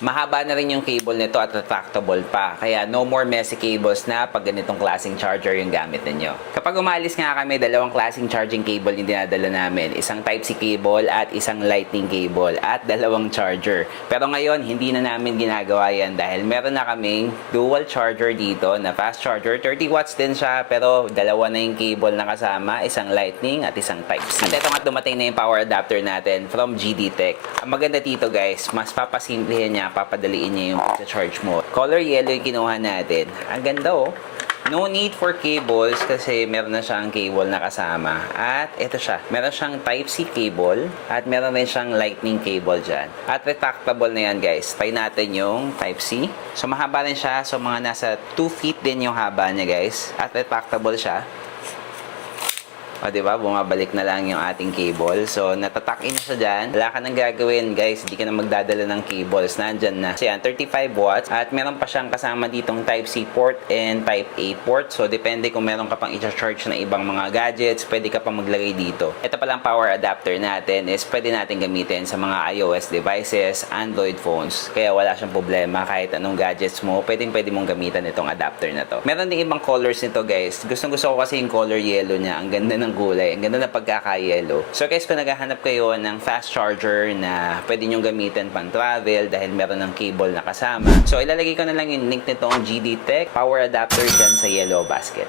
Mahaba na rin yung cable nito at retractable pa. Kaya no more messy cables na pag ganitong klaseng charger yung gamit ninyo. Kapag umalis nga kami, dalawang klaseng charging cable yung dinadala namin. Isang Type-C cable at isang Lightning cable at dalawang charger. Pero ngayon, hindi na namin ginagawa yan dahil meron na kaming dual charger dito na fast charger. 30 watts din siya pero dalawa na yung cable na kasama. Isang Lightning at isang Type-C. At ito nga dumating na yung power adapter natin from GD Tech. Ang maganda dito guys, mas papasimplihan niya, papadaliin niya yung charge mo. Color yellow yung kinuha natin. Ang ganda oh. No need for cables kasi meron na siyang cable na kasama. At ito siya. Meron siyang Type-C cable at meron rin siyang Lightning cable dyan. At retractable na yan guys. Try natin yung Type-C. So mahaba rin siya. So mga nasa 2 feet din yung haba niya guys. At retractable siya. O, diba? Bumabalik na lang yung ating cable. So, natatak in na siya dyan. Wala ka nang gagawin, guys. Hindi ka na magdadala ng cables. Nandyan na. So, yan, 35 watts. At meron pa siyang kasama ditong Type-C port and Type-A port. So, depende kung meron ka pang i-charge na ibang mga gadgets, pwede ka pang maglagay dito. Ito palang power adapter natin is pwede natin gamitin sa mga iOS devices, Android phones. Kaya wala siyang problema. Kahit anong gadgets mo, pwede mong gamitan itong adapter na to. Meron din ibang colors nito, guys. Gusto ko kasi yung color yellow niya. Ang ganda ng gulay. Ang ganda na pagkaka-yellow. So guys, kung naghahanap kayo ng fast charger na pwede nyong gamitin pang travel dahil meron ng cable na kasama. So ilalagay ko na lang yung link nitong GD Tech power adapter dyan sa yellow basket.